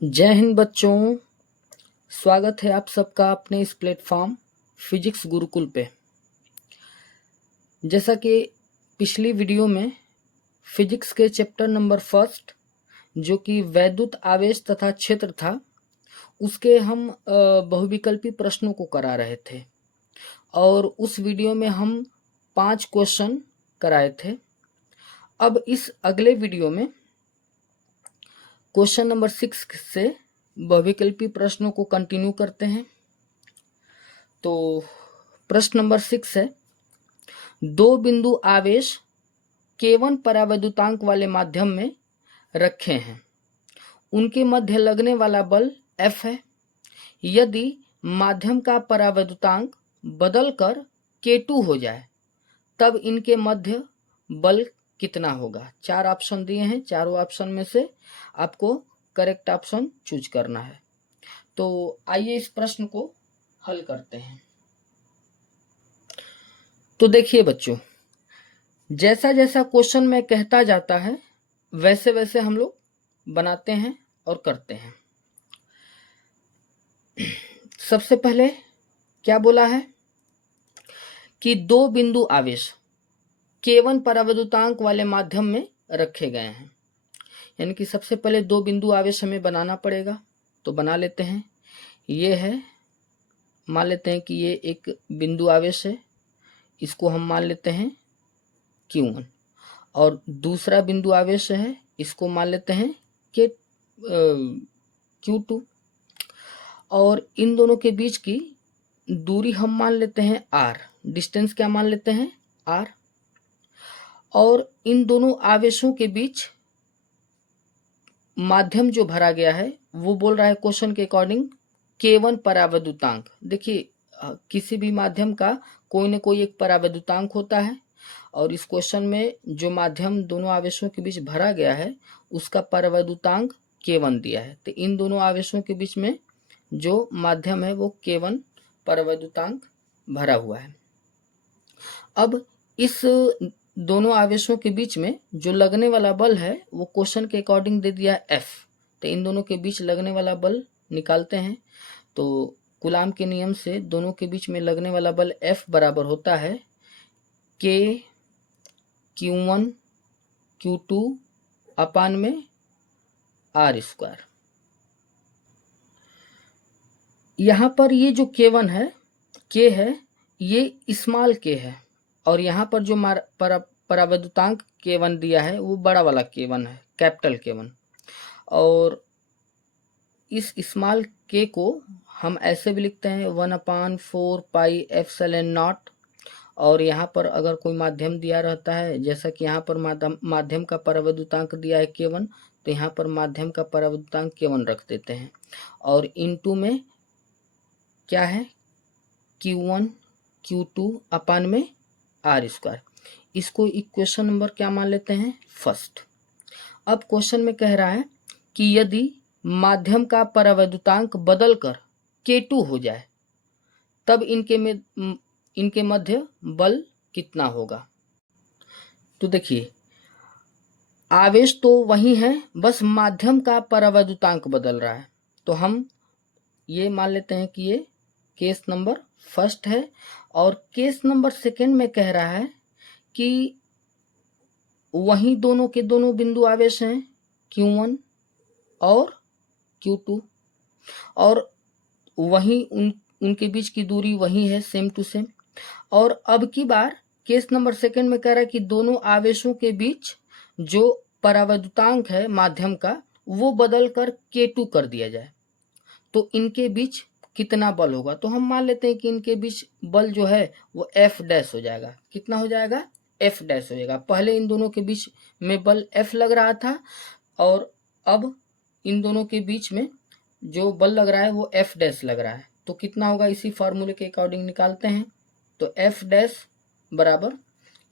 जय हिंद बच्चों। स्वागत है आप सबका अपने इस प्लेटफॉर्म फिजिक्स गुरुकुल पे। जैसा कि पिछली वीडियो में फिजिक्स के चैप्टर नंबर फर्स्ट जो कि वैद्युत आवेश तथा क्षेत्र था, उसके हम बहुविकल्पी प्रश्नों को करा रहे थे और उस वीडियो में हम 5 क्वेश्चन कराए थे। अब इस अगले वीडियो में क्वेश्चन नंबर 6 से बहुविकल्पी प्रश्नों को कंटिन्यू करते हैं। तो प्रश्न नंबर 6 है, दो बिंदु आवेश K1 परावैद्युतांक वाले माध्यम में रखे हैं, उनके मध्य लगने वाला बल F है। यदि माध्यम का परावैद्युतांक बदलकर K2 हो जाए तब इनके मध्य बल कितना होगा। 4 ऑप्शन दिए हैं, चारों ऑप्शन में से आपको करेक्ट ऑप्शन चूज करना है। तो आइए इस प्रश्न को हल करते हैं। तो देखिए बच्चों, जैसा जैसा क्वेश्चन में कहता जाता है वैसे वैसे हम लोग बनाते हैं और करते हैं। सबसे पहले क्या बोला है कि दो बिंदु आवेश K1 परावैद्युतांक वाले माध्यम में रखे गए हैं, यानी कि सबसे पहले दो बिंदु आवेश हमें बनाना पड़ेगा। तो बना लेते हैं। ये है, मान लेते हैं कि ये एक बिंदु आवेश है, इसको हम मान लेते हैं Q1, और दूसरा बिंदु आवेश है, इसको मान लेते हैं Q2, और इन दोनों के बीच की दूरी हम मान लेते हैं R। डिस्टेंस क्या मान लेते हैं? R। और इन दोनों आवेशों के बीच माध्यम जो भरा गया है वो बोल रहा है क्वेश्चन के अकॉर्डिंग K1 परावैद्युतांक। देखिए, किसी भी माध्यम का कोई न कोई एक परावैद्युतांक होता है, और इस क्वेश्चन में जो माध्यम दोनों आवेशों के बीच भरा गया है उसका परावैद्युतांक K1 दिया है। तो इन दोनों आवेशों के बीच में जो माध्यम है वो K1 परावैद्युतांक भरा हुआ है। अब इस दोनों आवेशों के बीच में जो लगने वाला बल है वो क्वेश्चन के अकॉर्डिंग दे दिया F। तो इन दोनों के बीच लगने वाला बल निकालते हैं। तो कूलाम के नियम से दोनों के बीच में लगने वाला बल F बराबर होता है K Q1 Q2 अपान में R स्क्वायर। यहाँ पर ये जो K1 है, K है, ये स्मॉल k है, और यहाँ पर जो परावैद्युतांक K1 दिया है वो बड़ा वाला K1 है, कैपिटल K1। और इस स्मॉल k को हम ऐसे भी लिखते हैं 1/4 पाई एप्सिलॉन नॉट। और यहाँ पर अगर कोई माध्यम दिया रहता है, जैसा कि यहाँ पर माध्यम का परावैद्युतांक दिया है K1, तो यहाँ पर माध्यम का परावैद्युतांक K1 रख देते हैं, और इनटू में क्या है Q1 Q2 अपान में R स्क्वायर। इसको इक्वेशन नंबर क्या मान लेते हैं? फर्स्ट। अब क्वेश्चन में कह रहा है कि यदि माध्यम का परावैद्युतांक बदलकर K2 हो जाए तब इनके मध्य बल कितना होगा। तो देखिए, आवेश तो वही है, बस माध्यम का परावैद्युतांक बदल रहा है। तो हम ये मान लेते हैं कि ये केस नंबर फर्स्ट है। और केस नंबर सेकंड में कह रहा है कि वही दोनों के दोनों बिंदु आवेश हैं Q1 और Q2, और वही उनके बीच की दूरी वही है, सेम टू सेम। और अब की बार केस नंबर सेकंड में कह रहा है कि दोनों आवेशों के बीच जो परावैद्युतांक है माध्यम का वो बदल कर K2 कर दिया जाए, तो इनके बीच कितना बल होगा। तो हम मान लेते हैं कि इनके बीच बल जो है वो F डैश हो जाएगा। कितना हो जाएगा? F डैश हो जाएगा। पहले इन दोनों के बीच में बल F लग रहा था, और अब इन दोनों के बीच में जो बल लग रहा है वो F डैश लग रहा है। तो कितना होगा, इसी फार्मूले के अकॉर्डिंग निकालते हैं। तो F डैश बराबर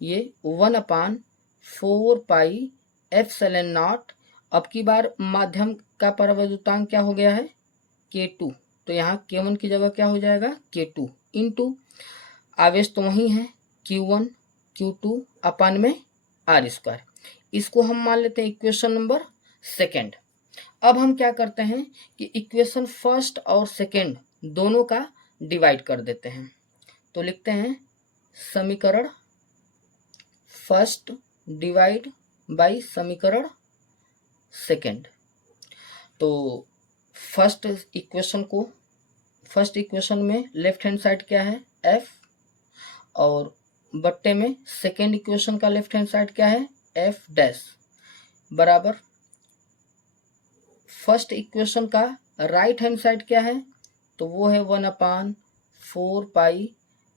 ये 1/4 पाई एप्सिलॉन नॉट। अब की बार माध्यम का परावैद्युतांक क्या हो गया है? K2। तो यहाँ K1 की जगह क्या हो जाएगा? K2 इंटू आवेश तो वही है Q1 Q2 अपान में R स्क्वायर। इसको हम मान लेते हैं इक्वेशन नंबर सेकंड। अब हम क्या करते हैं कि इक्वेशन फर्स्ट और सेकेंड दोनों का डिवाइड कर देते हैं। तो लिखते हैं समीकरण फर्स्ट डिवाइड बाय समीकरण सेकेंड। तो फर्स्ट इक्वेशन में लेफ्ट हैंड साइड क्या है f, और बट्टे में सेकेंड इक्वेशन का लेफ्ट हैंड साइड क्या है f डैश, बराबर फर्स्ट इक्वेशन का राइट हैंड साइड क्या है, तो वो है 1/4 pi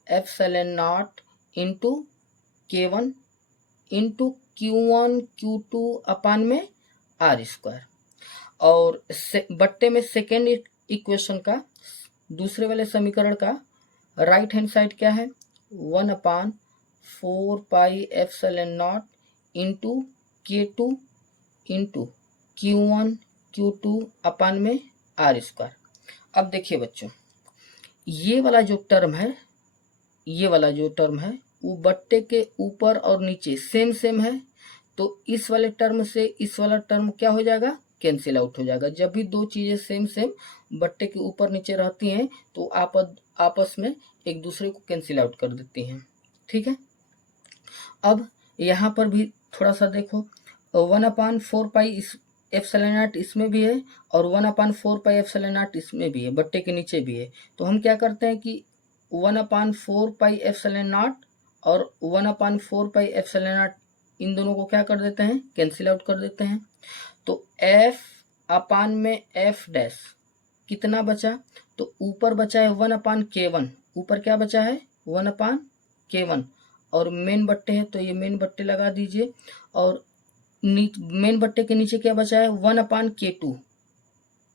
epsilon not into K1 into Q1 Q2 अपान में R स्क्वायर, और बट्टे में सेकेंड इक्वेशन का दूसरे वाले समीकरण का राइट हैंड साइड क्या है 1/4 pi epsilon not into K2 into Q1 Q2 अपान में R स्क्वायर। अब देखिए बच्चों, ये वाला जो टर्म है वो बट्टे के ऊपर और नीचे सेम है, तो इस वाले टर्म से इस वाला टर्म क्या हो जाएगा कैंसिल आउट हो जाएगा। जब भी दो चीजें सेम बट्टे के ऊपर नीचे रहती हैं तो आपस में एक दूसरे को कैंसिल आउट कर देती हैं, ठीक है। अब यहाँ पर भी थोड़ा सा देखो 1/4 पाई एप्सिलॉन नॉट इसमें भी है और 1/4 पाई एप्सिलॉन नॉट इसमें भी है, बट्टे के नीचे भी है। तो हम क्या करते हैं कि 1/4 पाई एप्सिलॉन नॉट और 1/4 पाई एप्सिलॉन नॉट इन दोनों को क्या कर देते हैं कैंसिल आउट कर देते हैं। तो f अपान में f डैश कितना बचा, तो ऊपर बचा है 1/K1, ऊपर क्या बचा है 1/K1 और मेन बट्टे है तो ये मेन बट्टे लगा दीजिए, और मेन बट्टे के नीचे क्या बचा है 1/K2,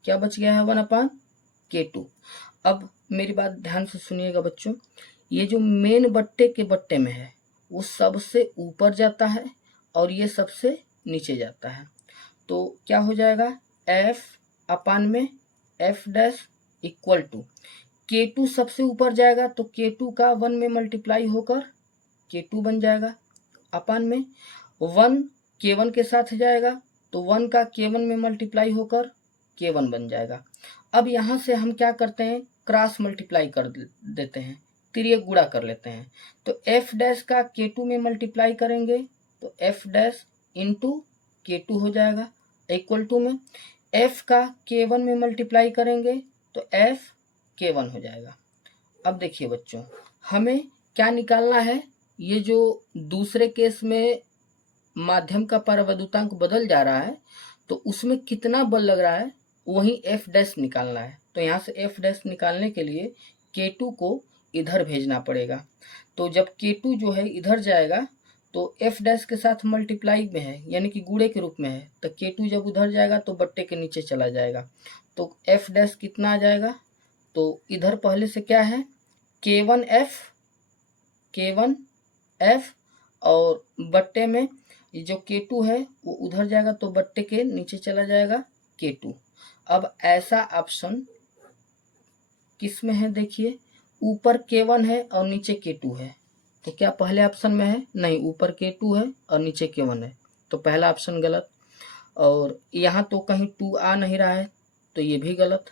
क्या बच गया है 1/K2। अब मेरी बात ध्यान से सुनिएगा बच्चों, ये जो मेन बट्टे के बट्टे में है वो सबसे ऊपर जाता है और ये सबसे नीचे जाता है, तो क्या हो जाएगा f अपान में f dash equal to K2 सबसे ऊपर जाएगा तो K2 का 1 में मल्टीप्लाई होकर K2 बन जाएगा, अपान में 1 K1 के साथ जाएगा तो 1 का K1 में मल्टीप्लाई होकर K1 बन जाएगा। अब यहाँ से हम क्या करते हैं क्रॉस मल्टीप्लाई कर देते हैं, तिर्यक गुणा कर लेते हैं। तो f डैश का K2 में मल्टीप्लाई करेंगे तो f डैश इंटू K2 हो जाएगा, इक्वल टू में f का K1 में मल्टीप्लाई करेंगे तो f K1 हो जाएगा। अब देखिए बच्चों, हमें क्या निकालना है, ये जो दूसरे केस में माध्यम का परावैद्युतांक बदल जा रहा है तो उसमें कितना बल लग रहा है वही f डैश निकालना है। तो यहाँ से f डैश निकालने के लिए K2 को इधर भेजना पड़ेगा, तो जब K2 जो है इधर जाएगा तो f डैश के साथ मल्टीप्लाई में है यानी कि गुणे के रूप में है, तो K2 जब उधर जाएगा तो बट्टे के नीचे चला जाएगा, तो f डैश कितना आ जाएगा, तो इधर पहले से क्या है K1F और बट्टे में जो K2 है वो उधर जाएगा तो बट्टे के नीचे चला जाएगा K2। अब ऐसा ऑप्शन किस में है देखिए, ऊपर K1 है और नीचे K2 है, तो क्या पहले ऑप्शन में है, नहीं, ऊपर K2 है और नीचे K1 है, तो पहला ऑप्शन गलत। और यहाँ तो कहीं 2 आ नहीं रहा है तो ये भी गलत।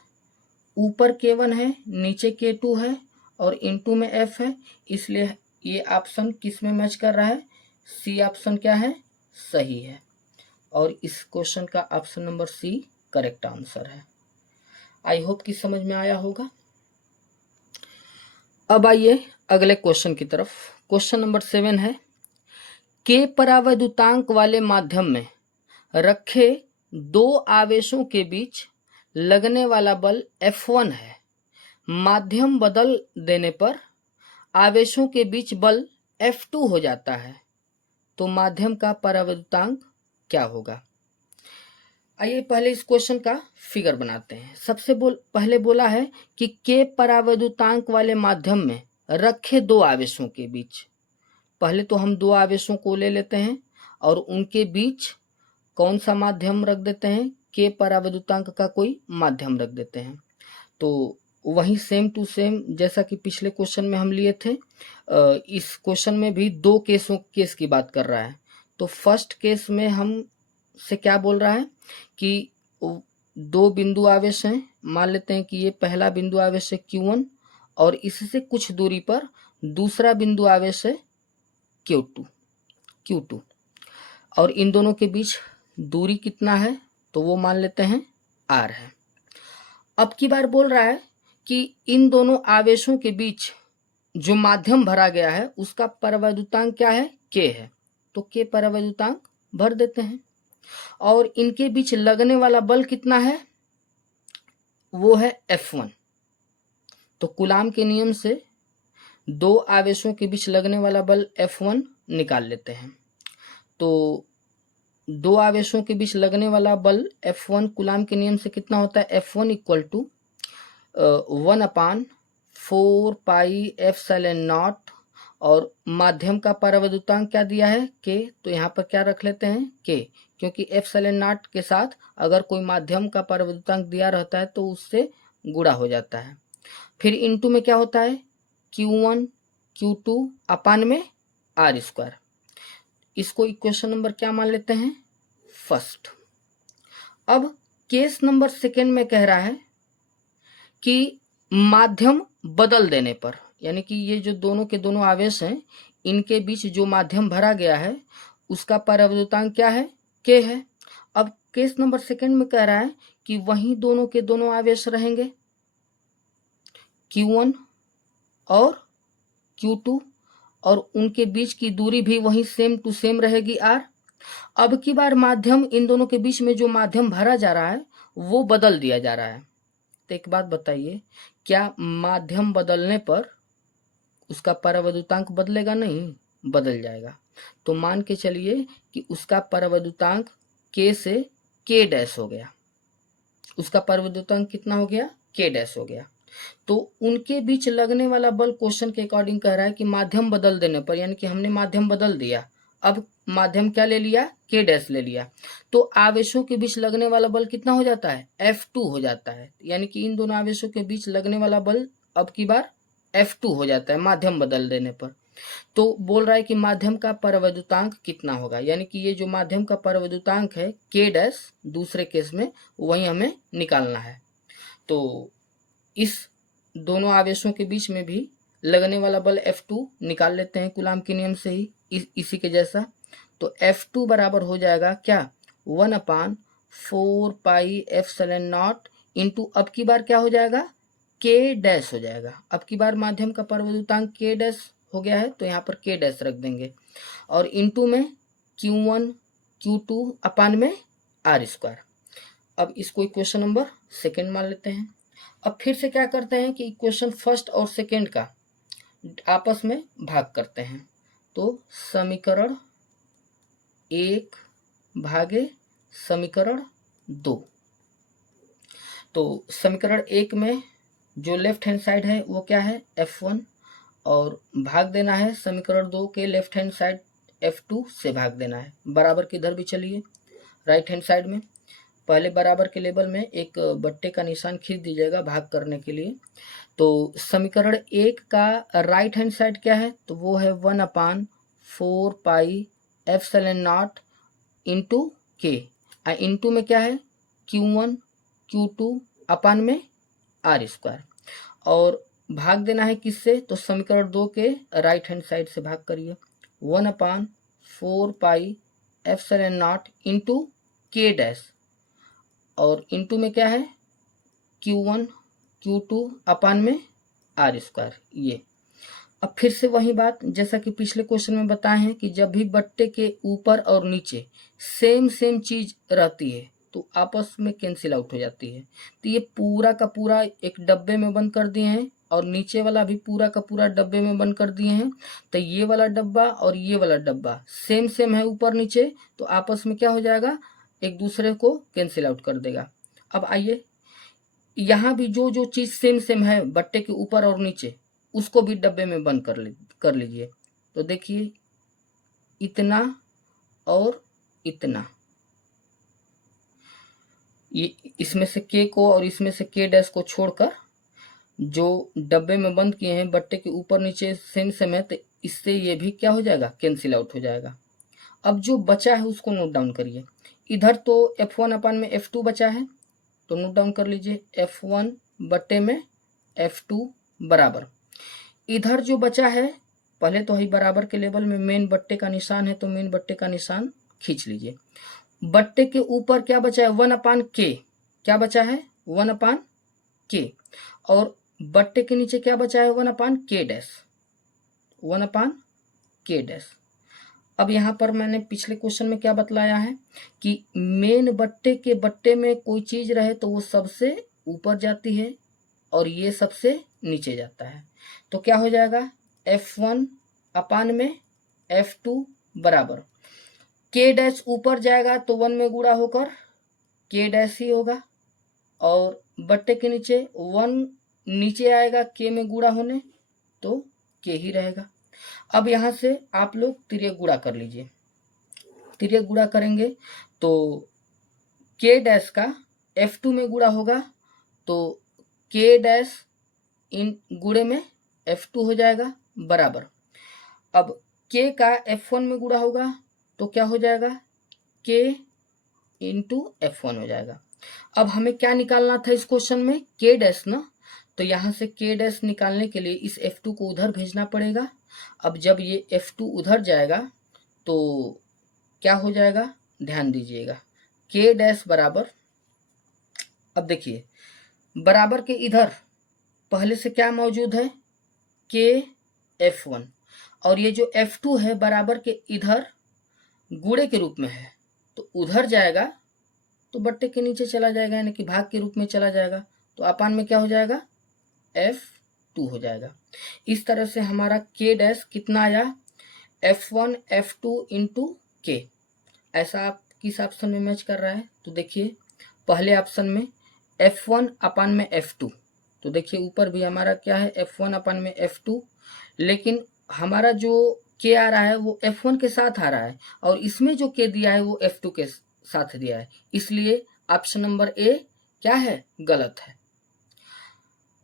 ऊपर K1 है नीचे K2 है और इनटू में F है, इसलिए ये ऑप्शन किस में मैच कर रहा है, सी ऑप्शन क्या है सही है, और इस क्वेश्चन का option number C correct answer है। आई होप कि समझ में आया होगा। अब आइए अगले क्वेश्चन की तरफ। क्वेश्चन नंबर 7 है, के परावैद्युतांक वाले माध्यम में रखे दो आवेशों के बीच लगने वाला बल F1 है, माध्यम बदल देने पर आवेशों के बीच बल F2 हो जाता है, तो माध्यम का परावैद्युतांक क्या होगा। आइए पहले इस क्वेश्चन का फिगर बनाते हैं। सबसे पहले बोला है कि के परावैद्युतांक वाले माध्यम में रखे दो आवेशों के बीच, पहले तो हम दो आवेशों को ले लेते हैं और उनके बीच कौन सा माध्यम रख देते हैं, के परावैद्युतांक का कोई माध्यम रख देते हैं। तो वही सेम टू सेम जैसा कि पिछले क्वेश्चन में हम लिए थे, इस क्वेश्चन में भी दो केस की बात कर रहा है। तो फर्स्ट केस में हम से क्या बोल रहा है कि दो बिंदु आवेश हैं, मान लेते हैं कि ये पहला बिंदु आवेश है Q1 और इससे कुछ दूरी पर दूसरा बिंदु आवेश है Q2 और इन दोनों के बीच दूरी कितना है तो वो मान लेते हैं R है। अब की बार बोल रहा है कि इन दोनों आवेशों के बीच जो माध्यम भरा गया है उसका परावैद्युतांक क्या है, K है, तो K परावैद्युतांक भर देते हैं। और इनके बीच लगने वाला बल कितना है, वो है F1। तो कूलाम के नियम से दो आवेशों के बीच लगने वाला बल F1 निकाल लेते हैं। तो दो आवेशों के बीच लगने वाला बल F1 कूलाम के नियम से कितना होता है, F1 equal to 1/4 pi epsilon naught और माध्यम का परावैद्युतांक क्या दिया है, K, तो यहाँ पर क्या रख लेते हैं K, क्योंकि एप्सिलॉन नॉट के साथ अगर कोई माध्यम का परावैद्युतांक दिया रहता है तो उससे गुणा हो जाता है। फिर इनटू में क्या होता है Q1 Q2 अपान में R²। इसको इक्वेशन नंबर क्या मान लेते हैं, फर्स्ट। अब केस नंबर सेकेंड में कह रहा है कि माध्यम बदल देने पर, यानी कि ये जो दोनों के दोनों आवेश हैं इनके बीच जो माध्यम भरा गया है उसका परावैद्युतांक क्या है, K है। अब केस नंबर सेकेंड में कह रहा है कि वहीं दोनों के दोनों आवेश रहेंगे Q1 और Q2 और उनके बीच की दूरी भी वहीं सेम टू सेम रहेगी R। अब की बार माध्यम, इन दोनों के बीच में जो माध्यम भरा जा रहा है वो बदल दिया जा रहा है। तो एक बात बताइए, क्या माध्यम बदलने पर उसका परावैद्युतांक बदलेगा, नहीं बदल जाएगा। तो मान के चलिए कि उसका परावैद्युतांक K से K डैश हो गया, उसका परावैद्युतांक कितना हो गया, K डैश हो गया। तो उनके बीच लगने वाला बल क्वेश्चन के अकॉर्डिंग कह रहा है कि माध्यम बदल देने पर, यानी कि हमने माध्यम बदल दिया, अब माध्यम क्या ले लिया, K डैश ले लिया, तो आवेशों के बीच लगने वाला बल कितना हो जाता है, F2 हो जाता है। यानी कि इन दोनों आवेशों के बीच लगने वाला बल अब की बार F2 हो जाता है माध्यम बदल देने पर। तो बोल रहा है कि माध्यम का परावैद्युतांक कितना होगा, यानी कि ये जो माध्यम का परावैद्युतांक है K डैश दूसरे केस में वही हमें निकालना है। तो इस दोनों आवेशों के बीच में भी लगने वाला बल F2 निकाल लेते हैं कूलाम के नियम से ही, इसी के जैसा। तो F2 बराबर हो जाएगा क्या, 1/4 पाई एप्सिलॉन नॉट इंटू, अब की बार क्या हो जाएगा, K डैश हो जाएगा। अब की बार माध्यम का परावैद्युतांक K डैश हो गया है तो यहाँ पर K डैश रख देंगे और इंटू में Q1 Q2 अपान में R²। अब इसको इक्वेशन नंबर सेकेंड मान लेते हैं। अब फिर से क्या करते हैं कि इक्वेशन फर्स्ट और सेकेंड का आपस में भाग करते हैं। तो समीकरण 1 भागे समीकरण 2। तो समीकरण 1 में जो लेफ्ट हैंड साइड है वो क्या है, F1, और भाग देना है समीकरण 2 के लेफ्ट हैंड साइड F2 से भाग देना है। बराबर के इधर भी चलिए राइट हैंड साइड में, पहले बराबर के लेवल में एक बट्टे का निशान खींच दीजिएगा भाग करने के लिए। तो समीकरण 1 का राइट हैंड साइड क्या है, तो वो है 1/4 pi epsilon not into K, into में क्या है Q1 Q2 अपान में R², और भाग देना है किससे, तो समीकरण 2 के राइट हैंड साइड से भाग करिए, 1/4 pi epsilon not into K dash, और इंटू में क्या है Q1 Q2 अपान में R²। ये अब फिर से वही बात जैसा कि पिछले क्वेश्चन में बताए हैं कि जब भी बट्टे के ऊपर और नीचे सेम चीज रहती है तो आपस में कैंसिल आउट हो जाती है। तो ये पूरा का पूरा एक डब्बे में बंद कर दिए हैं और नीचे वाला भी पूरा का पूरा डब्बे में बंद कर दिए हैं। तो ये वाला डब्बा और ये वाला डब्बा सेम है ऊपर नीचे, तो आपस में क्या हो जाएगा, एक दूसरे को कैंसिल आउट कर देगा। अब आइए यहाँ भी जो चीज सेम है बट्टे के ऊपर और नीचे उसको भी डब्बे में बंद कर लीजिए। तो देखिए इतना और इतना, ये इसमें से K को और इसमें से K डैश को छोड़कर जो डब्बे में बंद किए हैं बट्टे के ऊपर नीचे सेम है, तो इससे ये भी क्या हो जाएगा, कैंसिल आउट हो जाएगा। अब जो बचा है उसको नोट डाउन करिए। इधर तो F1 अपान में F2 बचा है, तो नोट डाउन कर लीजिए F1 बट्टे में F2 बराबर, इधर जो बचा है पहले तो ही बराबर के लेवल में मेन बट्टे का निशान है, तो मेन बट्टे का निशान खींच लीजिए। बट्टे के ऊपर क्या बचा है 1/k, क्या बचा है 1/k, और बट्टे के नीचे क्या बचा है 1/k डैश, 1/k डैश। अब यहाँ पर मैंने पिछले क्वेश्चन में क्या बतलाया है कि मेन बट्टे के बट्टे में कोई चीज रहे तो वो सबसे ऊपर जाती है और ये सबसे नीचे जाता है, तो क्या हो जाएगा F1 अपान में F2 बराबर, k डैश ऊपर जाएगा तो 1 में गुणा होकर k डैश ही होगा, और बट्टे के नीचे 1 नीचे आएगा k में गुणा होने तो k ही रहेगा। अब यहाँ से आप लोग तिर्यक गुणा कर लीजिए, तिर्यक गुणा करेंगे तो k डैश का F2 में गुणा होगा तो k डैश इन गुणे में F2 हो जाएगा बराबर, अब k का F1 में गुणा होगा तो क्या हो जाएगा k इंटू F1 हो जाएगा। अब हमें क्या निकालना था इस क्वेश्चन में k डैश ना, तो यहाँ से k डैश निकालने के लिए इस F2 को उधर भेजना पड़ेगा। अब जब ये F2 उधर जाएगा तो क्या हो जाएगा ध्यान दीजिएगा, k डैश बराबर, अब देखिए बराबर के इधर पहले से क्या मौजूद है k F1, और ये जो F2 है बराबर के इधर गुणे के रूप में है, तो उधर जाएगा तो बट्टे के नीचे चला जाएगा यानी कि भाग के रूप में चला जाएगा, तो अपान में क्या हो जाएगा F2 हो जाएगा। इस तरह से हमारा k डैश कितना आया F1 F2 इंटू k, ऐसा आप किस ऑप्शन में मैच कर रहा है, तो देखिए पहले ऑप्शन में F1 अपान में F2, तो देखिए ऊपर भी हमारा क्या है F1 अपान में F2, लेकिन हमारा जो k आ रहा है वो F1 के साथ आ रहा है और इसमें जो k दिया है वो F2 के साथ दिया है, इसलिए ऑप्शन नंबर ए क्या है गलत है।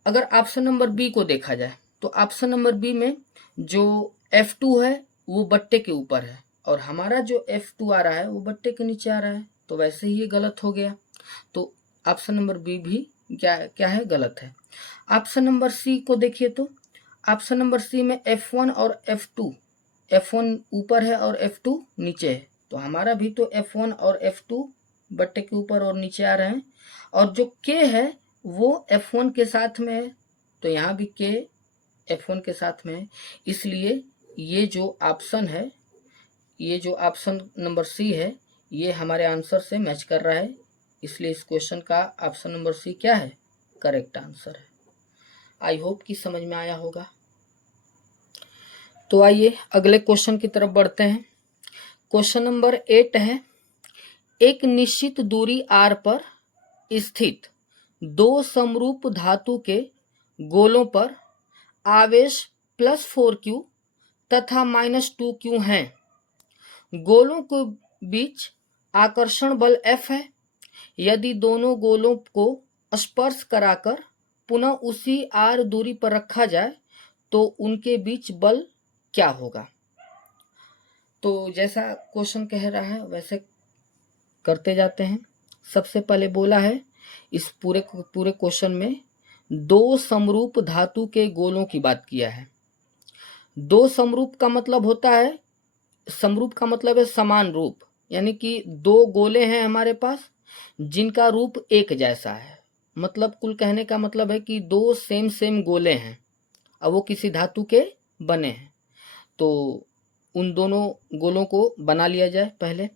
अगर ऑप्शन नंबर बी को देखा जाए तो ऑप्शन नंबर बी में जो F2 है वो बट्टे के ऊपर है और हमारा जो F2 आ रहा है वो बट्टे के नीचे आ रहा है, तो वैसे ही ये गलत हो गया, तो ऑप्शन नंबर बी भी क्या है गलत है। ऑप्शन नंबर सी को देखिए तो ऑप्शन नंबर सी में F1 और F2, F1 ऊपर है और F2 नीचे है, तो हमारा भी तो F1 और F2 बट्टे के ऊपर और नीचे आ रहे हैं, और जो k है वो F1 के साथ में है, तो यहाँ भी k F1 के साथ में है, इसलिए ये जो ऑप्शन है, ये जो ऑप्शन नंबर सी है ये हमारे आंसर से मैच कर रहा है, इसलिए इस क्वेश्चन का ऑप्शन नंबर सी क्या है करेक्ट आंसर है। आई होप कि समझ में आया होगा। तो आइए अगले क्वेश्चन की तरफ बढ़ते हैं। क्वेश्चन नंबर 8 है, एक निश्चित दूरी r पर स्थित दो समरूप धातु के गोलों पर आवेश +4q तथा -2q हैं। गोलों के बीच आकर्षण बल F है। यदि दोनों गोलों को स्पर्श कराकर पुनः उसी r दूरी पर रखा जाए तो उनके बीच बल क्या होगा। तो जैसा क्वेश्चन कह रहा है वैसे करते जाते हैं। सबसे पहले बोला है इस पूरे क्वेश्चन में दो समरूप धातु के गोलों की बात किया है। दो समरूप का मतलब होता है, समरूप का मतलब है समान रूप, यानी कि दो गोले हैं हमारे पास जिनका रूप एक जैसा है, मतलब कुल कहने का मतलब है कि दो सेम गोले हैं और वो किसी धातु के बने हैं, तो उन दोनों गोलों को बना लिया जाए। पहले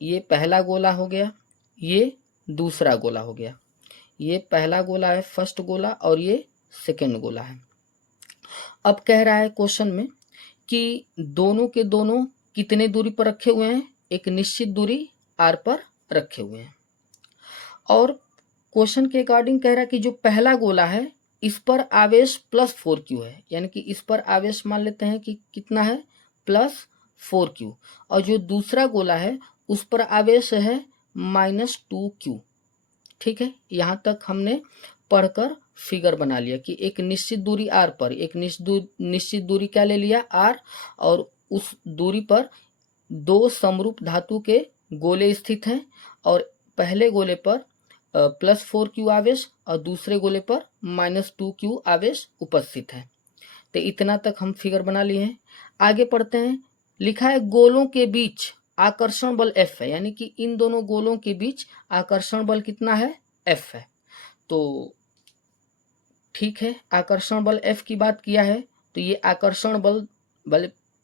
ये पहला गोला हो गया, ये दूसरा गोला हो गया, ये पहला गोला है फर्स्ट गोला और ये सेकेंड गोला है। अब कह रहा है क्वेश्चन में कि दोनों के दोनों कितने दूरी पर रखे हुए हैं, एक निश्चित दूरी r पर रखे हुए हैं, और क्वेश्चन के अकॉर्डिंग कह रहा है कि जो पहला गोला है इस पर आवेश +4q है, यानी कि इस पर आवेश मान लेते हैं कि कितना है +4q, और जो दूसरा गोला है उस पर आवेश है -2q। ठीक है, यहाँ तक हमने पढ़कर फिगर बना लिया कि एक निश्चित दूरी r पर एक निश्चित दूरी क्या ले लिया r, और उस दूरी पर दो समरूप धातु के गोले स्थित हैं और पहले गोले पर +4q आवेश और दूसरे गोले पर -2q आवेश उपस्थित है। तो इतना तक हम फिगर बना लिए हैं। आगे पढ़ते हैं। लिखा है गोलों के बीच आकर्षण बल F है, यानी कि इन दोनों गोलों के बीच आकर्षण बल कितना है? F है। तो ठीक है, आकर्षण बल F की बात किया है, तो ये आकर्षण बल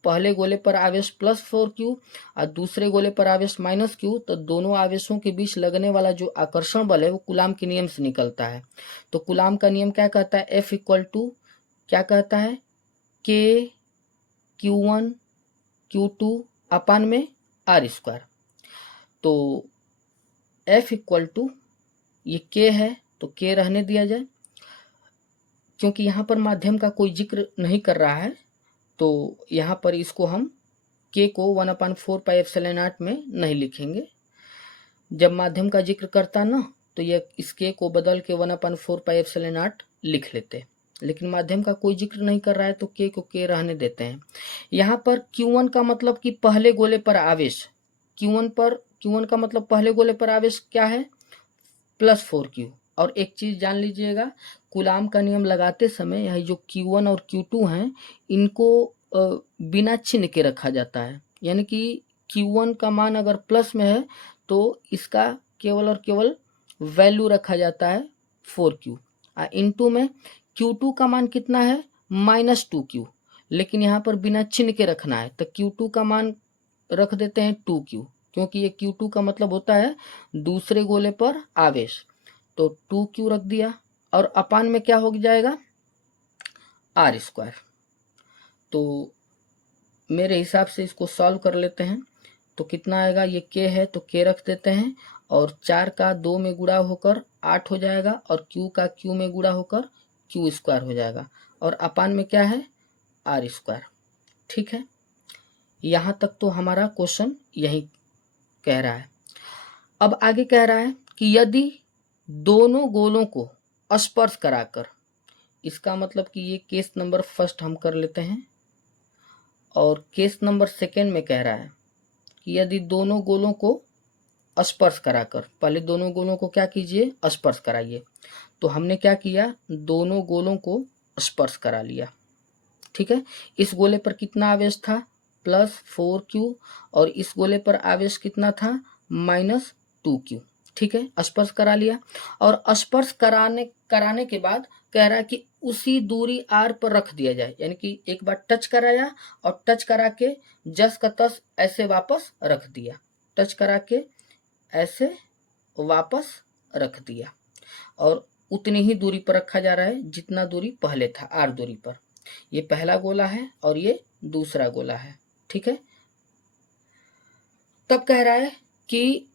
पहले गोले पर आवेश +4q और दूसरे गोले पर आवेश -q, तो दोनों आवेशों के बीच लगने वाला जो आकर्षण बल है वो कूलाम के नियम से निकलता है। तो कूलाम का नियम क्या कहता है? F = क्या कहता है? K Q1 Q2 अपान में R²। तो F = ये K है तो K रहने दिया जाए, क्योंकि यहाँ पर माध्यम का कोई जिक्र नहीं कर रहा है, तो यहाँ पर इसको हम K को 1/4πε0 में नहीं लिखेंगे। जब माध्यम का जिक्र करता ना तो यह इस K को बदल के 1/4πε0 लिख लेते, लेकिन माध्यम का कोई जिक्र नहीं कर रहा है तो K को K रहने देते हैं। यहाँ पर Q1 का मतलब कि पहले गोले पर आवेश, Q1 का मतलब पहले गोले पर आवेश क्या है? +4q। और एक चीज जान लीजिएगा, कूलाम का नियम लगाते समय यह जो Q1 और Q2 हैं इनको बिना चिन्ह के रखा जाता है, यानी कि Q1 का मान अगर प्लस में है तो इसका केवल और केवल वैल्यू रखा जाता है 4q। इनटू में Q2 का मान कितना है? -2q, लेकिन यहाँ पर बिना चिन्ह के रखना है तो Q2 का मान रख देते हैं 2q, क्योंकि ये Q2 का मतलब होता है दूसरे गोले पर आवेश, तो 2q रख दिया और अपान में क्या हो जाएगा? R²। तो मेरे हिसाब से इसको सॉल्व कर लेते हैं तो कितना आएगा? ये K है तो K रख देते हैं और 4 का 2 में गुणा होकर 8 हो जाएगा और Q का Q में गुणा होकर Q² हो जाएगा और अपान में क्या है? R²। ठीक है, यहाँ तक तो हमारा क्वेश्चन यही कह रहा है। अब आगे कह रहा है कि यदि दोनों गोलों को स्पर्श कराकर, इसका मतलब कि ये केस नंबर फर्स्ट हम कर लेते हैं और केस नंबर सेकेंड में कह रहा है कि यदि दोनों गोलों को स्पर्श कराकर, पहले दोनों गोलों को क्या कीजिए? स्पर्श कराइए। तो हमने क्या किया? दोनों गोलों को स्पर्श करा लिया। ठीक है, इस गोले पर कितना आवेश था? +4q और इस गोले पर आवेश कितना था? -2q। ठीक है, स्पर्श करा लिया और स्पर्श कराने के बाद कह रहा है कि उसी दूरी r पर रख दिया जाए, यानी कि एक बार टच कराया और टच करा के जस का तस ऐसे वापस रख दिया, टच करा के ऐसे वापस रख दिया और उतनी ही दूरी पर रखा जा रहा है जितना दूरी पहले था, r दूरी पर। ये पहला गोला है और ये दूसरा गोला है। ठीक है, तब कह रहा है कि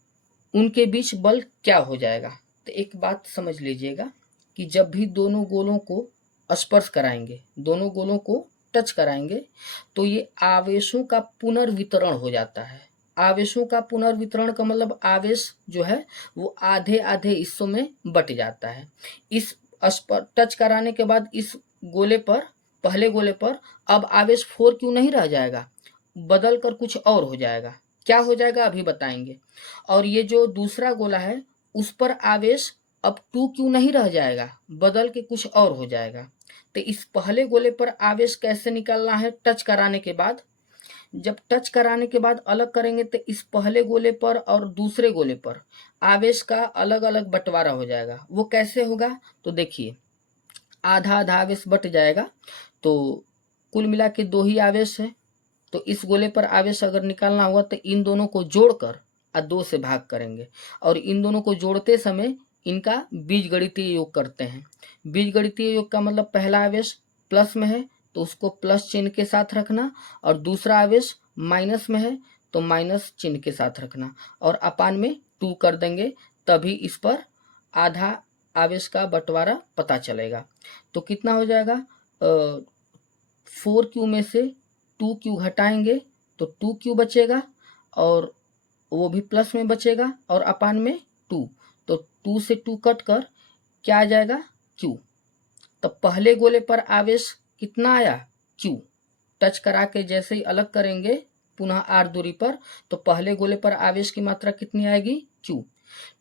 उनके बीच बल क्या हो जाएगा। तो एक बात समझ लीजिएगा कि जब भी दोनों गोलों को स्पर्श कराएंगे, दोनों गोलों को टच कराएंगे, तो ये आवेशों का पुनर्वितरण हो जाता है। आवेशों का पुनर्वितरण का मतलब आवेश जो है वो आधे आधे हिस्सों में बट जाता है। इस टच कराने के बाद इस गोले पर, पहले गोले पर अब आवेश 4q नहीं रह जाएगा, बदल कर कुछ और हो जाएगा। क्या हो जाएगा अभी बताएंगे। और ये जो दूसरा गोला है उस पर आवेश अब 2q नहीं रह जाएगा, बदल के कुछ और हो जाएगा। तो इस पहले गोले पर आवेश कैसे निकालना है? टच कराने के बाद, जब टच कराने के बाद अलग करेंगे तो इस पहले गोले पर और दूसरे गोले पर आवेश का अलग अलग बंटवारा हो जाएगा। वो कैसे होगा? तो देखिए, आधा आधा आवेश बट जाएगा, तो कुल मिला के 2 ही आवेश है, तो इस गोले पर आवेश अगर निकालना हुआ तो इन दोनों को जोड़कर 2 से भाग करेंगे और इन दोनों को जोड़ते समय इनका बीजगणितीय योग करते हैं। बीजगणितीय योग का मतलब पहला आवेश प्लस में है तो उसको प्लस चिन्ह के साथ रखना और दूसरा आवेश माइनस में है तो माइनस चिन्ह के साथ रखना और अपान में 2 कर देंगे, तभी इस पर आधा आवेश का बंटवारा पता चलेगा। तो कितना हो जाएगा? 4q में से 2q घटाएंगे तो 2q बचेगा और वो भी प्लस में बचेगा और अपान में 2, तो 2 से 2 कट कर क्या आ जाएगा? q। तो पहले गोले पर आवेश कितना आया? q। टच करा के जैसे ही अलग करेंगे पुनः r दूरी पर, तो पहले गोले पर आवेश की मात्रा कितनी आएगी? q।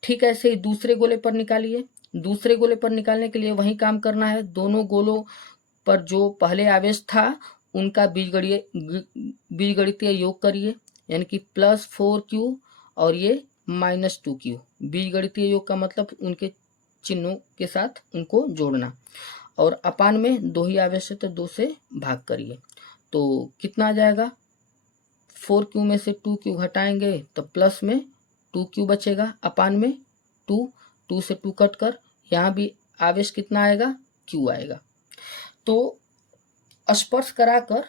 ठीक ऐसे ही दूसरे गोले पर निकालिए। दूसरे गोले पर निकालने के लिए वही काम करना है, दोनों गोलों पर जो पहले आवेश था उनका बीजगणितीय योग करिए, यानी कि +4q और ये -2q। बीजगणितीय योग का मतलब उनके चिन्हों के साथ उनको जोड़ना, और अपान में दो ही आवेश है तो 2 से भाग करिए। तो कितना आ जाएगा, 4q में से 2q घटाएंगे तो प्लस में 2q बचेगा, अपान में 2 से 2 कट कर यहाँ भी आवेश कितना आएगा, q आएगा। तो स्पर्श कराकर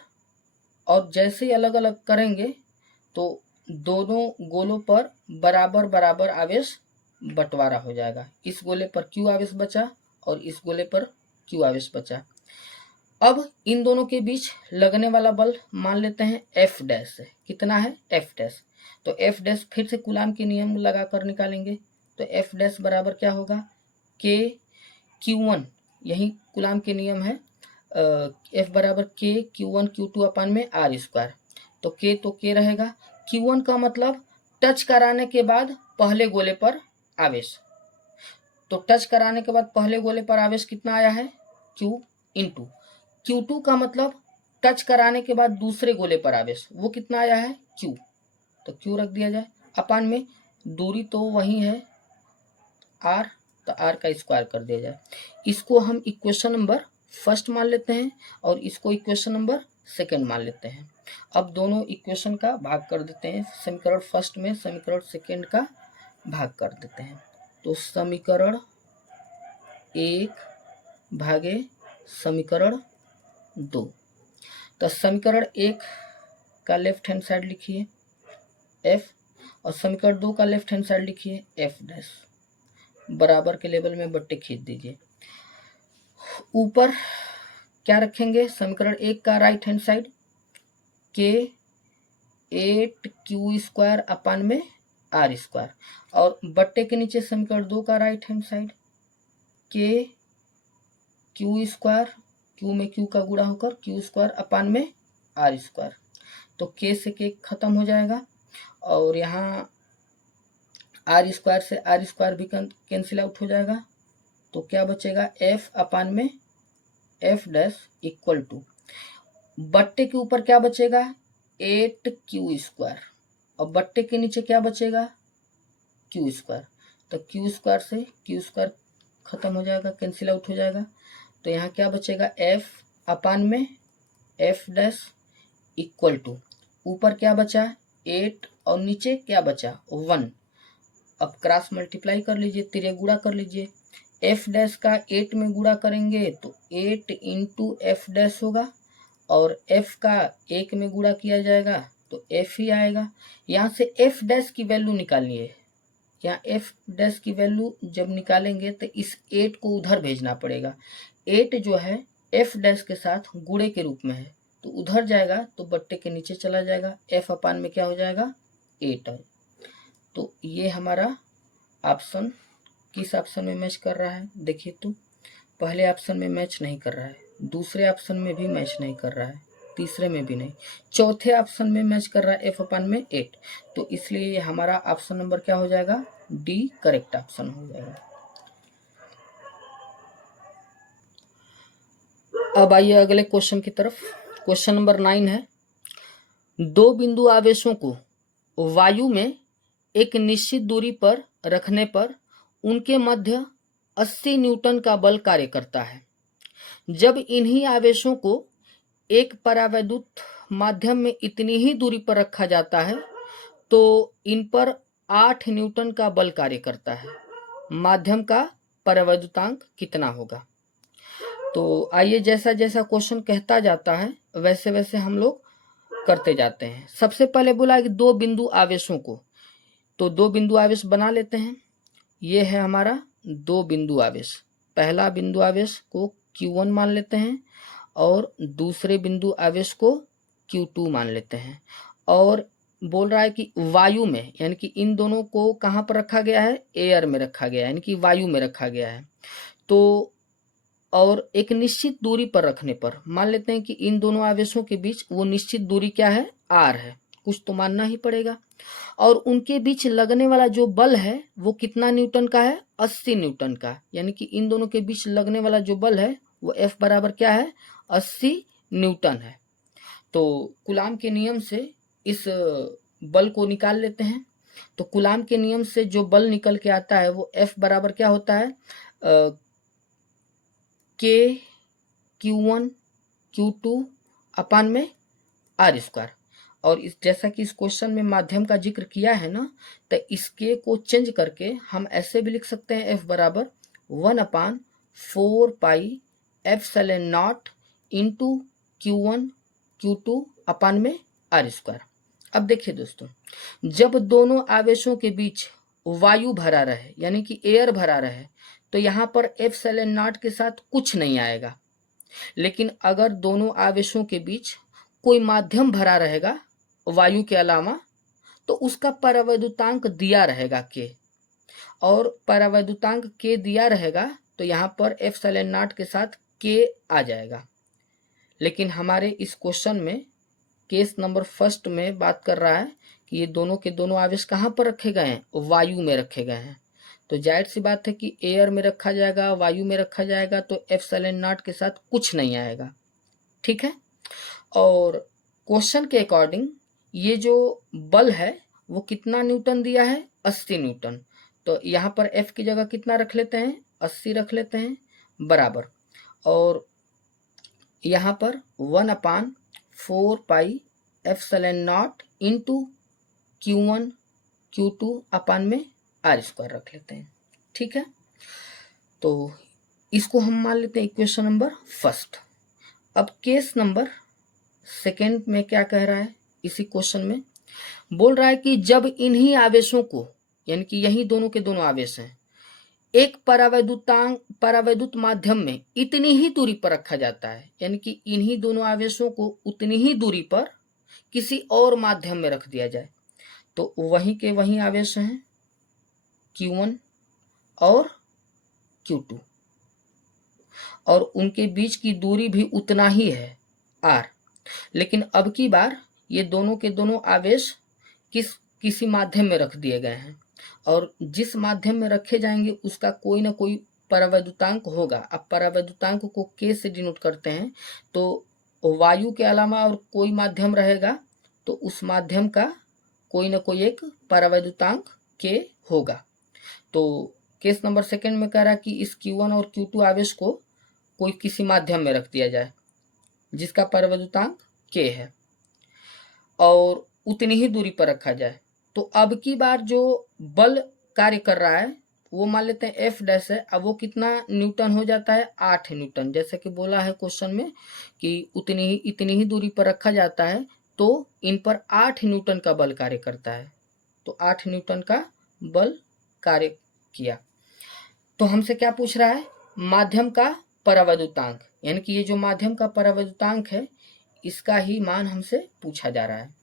और जैसे ही अलग अलग करेंगे तो दोनों गोलों पर बराबर बराबर आवेश बंटवारा हो जाएगा। इस गोले पर q आवेश बचा और इस गोले पर q आवेश बचा। अब इन दोनों के बीच लगने वाला बल मान लेते हैं F डैश है। कितना है, F डैश। तो F डैश फिर से कूलाम के नियम लगाकर निकालेंगे। तो F डैश बराबर क्या होगा, K Q1, यही कूलाम के नियम है। F बराबर K Q1 Q2 अपान में R स्क्वायर। तो K रहेगा। Q1 का मतलब टच कराने के बाद पहले गोले पर आवेश। तो टच कराने के बाद पहले गोले पर आवेश कितना आया है, Q इंटू। Q2 का मतलब टच कराने के बाद दूसरे गोले पर आवेश, वो कितना आया है, Q। तो Q रख दिया जाए, अपान में दूरी तो वही है R, तो R का स्क्वायर कर दिया जाए। इसको हम इक्वेशन नंबर फर्स्ट मान लेते हैं और इसको इक्वेशन नंबर सेकंड मान लेते हैं। अब दोनों इक्वेशन का भाग कर देते हैं, समीकरण फर्स्ट में समीकरण सेकंड का भाग कर देते हैं। तो समीकरण 1 भागे समीकरण 2। तो समीकरण 1 का लेफ्ट हैंड साइड लिखिए F, और समीकरण 2 का लेफ्ट हैंड साइड लिखिए F डैश। बराबर के लेवल में बट्टे खींच दीजिए। ऊपर क्या रखेंगे, समीकरण 1 का right hand side K 8q square upon में R स्क्वायर, और बट्टे के नीचे समीकरण 2 का right hand side K q square, q में q का गुणा होकर q स्क्वायर अपान में R स्क्वायर। तो K से K खत्म हो जाएगा और यहाँ R स्क्वायर से R स्क्वायर भी कैंसिल आउट हो जाएगा। तो क्या बचेगा, F अपान में F डैश इक्वल टू, बट्टे के ऊपर क्या बचेगा, 8q स्क्वायर, और बट्टे के नीचे क्या बचेगा, q स्क्वायर। तो q स्क्वायर से q स्क्वायर खत्म हो जाएगा, कैंसिल आउट हो जाएगा। तो यहाँ क्या बचेगा, F अपान में F डैश इक्वल टू, ऊपर क्या बचा 8 और नीचे क्या बचा 1। अब क्रॉस मल्टीप्लाई कर लीजिए, तिरे गुणा कर लीजिए। F डैश का 8 में गुणा करेंगे तो 8 इंटू F डैश होगा, और F का 1 में गुणा किया जाएगा तो F ही आएगा। यहाँ से F डैश की वैल्यू निकालनी है। यहाँ F डैश की वैल्यू जब निकालेंगे तो इस 8 को उधर भेजना पड़ेगा। 8 जो है F डैश के साथ गुणे के रूप में है, तो उधर जाएगा तो बट्टे के नीचे चला जाएगा। F अपान में क्या हो जाएगा, 8 है। तो ये हमारा ऑप्शन किस ऑप्शन में मैच कर रहा है, देखिए तो पहले ऑप्शन में मैच नहीं कर रहा है, दूसरे ऑप्शन में भी मैच नहीं कर रहा है, तीसरे में भी नहीं, चौथे ऑप्शन में मैच कर रहा है F अपान में 8। तो इसलिए हमारा ऑप्शन नंबर क्या हो जाएगा, D करेक्ट ऑप्शन हो जाएगा। अब आइए अगले क्वेश्चन की तरफ। क्वेश्चन नंबर 9 है, दो बिंदु आवेशों को वायु में एक निश्चित दूरी पर रखने पर उनके मध्य 80 न्यूटन का बल कार्य करता है। जब इन्हीं आवेशों को एक परावैद्युत माध्यम में इतनी ही दूरी पर रखा जाता है तो इन पर 8 न्यूटन का बल कार्य करता है। माध्यम का परावैद्युतांक कितना होगा। तो आइए जैसा जैसा क्वेश्चन कहता जाता है वैसे वैसे हम लोग करते जाते हैं। सबसे पहले बोला कि दो बिंदु आवेशों को, तो दो बिंदु आवेश बना लेते हैं। ये है हमारा दो बिंदु आवेश। पहला बिंदु आवेश को Q1 मान लेते हैं और दूसरे बिंदु आवेश को Q2 मान लेते हैं। और बोल रहा है कि वायु में, यानी कि इन दोनों को कहाँ पर रखा गया है, एयर में रखा गया है, यानी कि वायु में रखा गया है। तो और एक निश्चित दूरी पर रखने पर मान लेते हैं कि इन दोनों आवेशों के बीच वो निश्चित दूरी क्या है, R है। कुछ तो मानना ही पड़ेगा। और उनके बीच लगने वाला जो बल है वो कितना न्यूटन का है, 80 न्यूटन का। यानी कि इन दोनों के बीच लगने वाला जो बल है वो F बराबर क्या है, 80 न्यूटन है। तो कूलाम के नियम से इस बल को निकाल लेते हैं। तो कूलाम के नियम से जो बल निकल के आता है वो F बराबर क्या होता है, K Q1 Q2 अपान में R स्क्वायर। और इस जैसा कि इस क्वेश्चन में माध्यम का जिक्र किया है ना, तो इसके को चेंज करके हम ऐसे भी लिख सकते हैं F बराबर 1/4 pi epsilon not into Q1 Q2 अपान में R स्क्वायर। अब देखिए दोस्तों, जब दोनों आवेशों के बीच वायु भरा रहे यानी कि एयर भरा रहे तो यहाँ पर एप्सिलॉन नॉट के साथ कुछ नहीं आएगा। लेकिन अगर दोनों आवेशों के बीच कोई माध्यम भरा रहेगा वायु के अलावा, तो उसका परावैद्युतांक दिया रहेगा K, और परावैद्युतांक K दिया रहेगा तो यहाँ पर एप्सिलॉन नॉट के साथ K आ जाएगा। लेकिन हमारे इस क्वेश्चन में केस नंबर फर्स्ट में बात कर रहा है कि ये दोनों के दोनों आवेश कहाँ पर रखे गए हैं, वायु में रखे गए हैं। तो जाहिर सी बात है कि एयर में रखा जाएगा, वायु में रखा जाएगा, तो एप्सिलॉन नॉट के साथ कुछ नहीं आएगा। ठीक है। और क्वेश्चन के अकॉर्डिंग ये जो बल है वो कितना न्यूटन दिया है, 80 न्यूटन। तो यहाँ पर F की जगह कितना रख लेते हैं, 80 रख लेते हैं बराबर। और यहाँ पर 1/4 pi epsilon not into Q1 Q2 अपान में R स्क्वायर रख लेते हैं। ठीक है। तो इसको हम मान लेते हैं इक्वेशन नंबर फर्स्ट। अब केस नंबर सेकेंड में क्या कह रहा है, इसी क्वेश्चन में बोल रहा है कि जब इन्हीं आवेशों को, यानी कि यही दोनों के दोनों आवेश हैं, एक परावैद्युत माध्यम में इतनी ही दूरी पर रखा जाता है, यानी कि इन्हीं दोनों आवेशों को उतनी ही दूरी पर किसी और माध्यम में रख दिया जाए, तो वहीं के वहीं आवेश हैं Q1 और Q2, और उनके बीच की दूरी भी उतना ही है R। लेकिन अब की बार ये दोनों के दोनों आवेश किसी माध्यम में रख दिए गए हैं, और जिस माध्यम में रखे जाएंगे उसका कोई ना कोई परावैद्युतांक होगा। अब परावैद्युतांक को K से डिनोट करते हैं, तो वायु के अलावा और कोई माध्यम रहेगा तो उस माध्यम का कोई ना कोई एक परावैद्युतांक K होगा। तो केस नंबर सेकंड में कह रहा है कि इस Q1 और Q2 आवेश को कोई किसी माध्यम में रख दिया जाए जिसका परावैद्युतांक K है, और उतनी ही दूरी पर रखा जाए। तो अब की बार जो बल कार्य कर रहा है वो मान लेते हैं F डैश है। अब वो कितना न्यूटन हो जाता है, 8 न्यूटन। जैसे कि बोला है क्वेश्चन में कि इतनी ही दूरी पर रखा जाता है, तो इन पर 8 न्यूटन का बल कार्य करता है। तो 8 न्यूटन का बल कार्य किया। तो हमसे क्या पूछ रहा है, माध्यम का परावैद्युतांक, यानी कि ये जो माध्यम का परावैद्युतांक है इसका ही मान हमसे पूछा जा रहा है।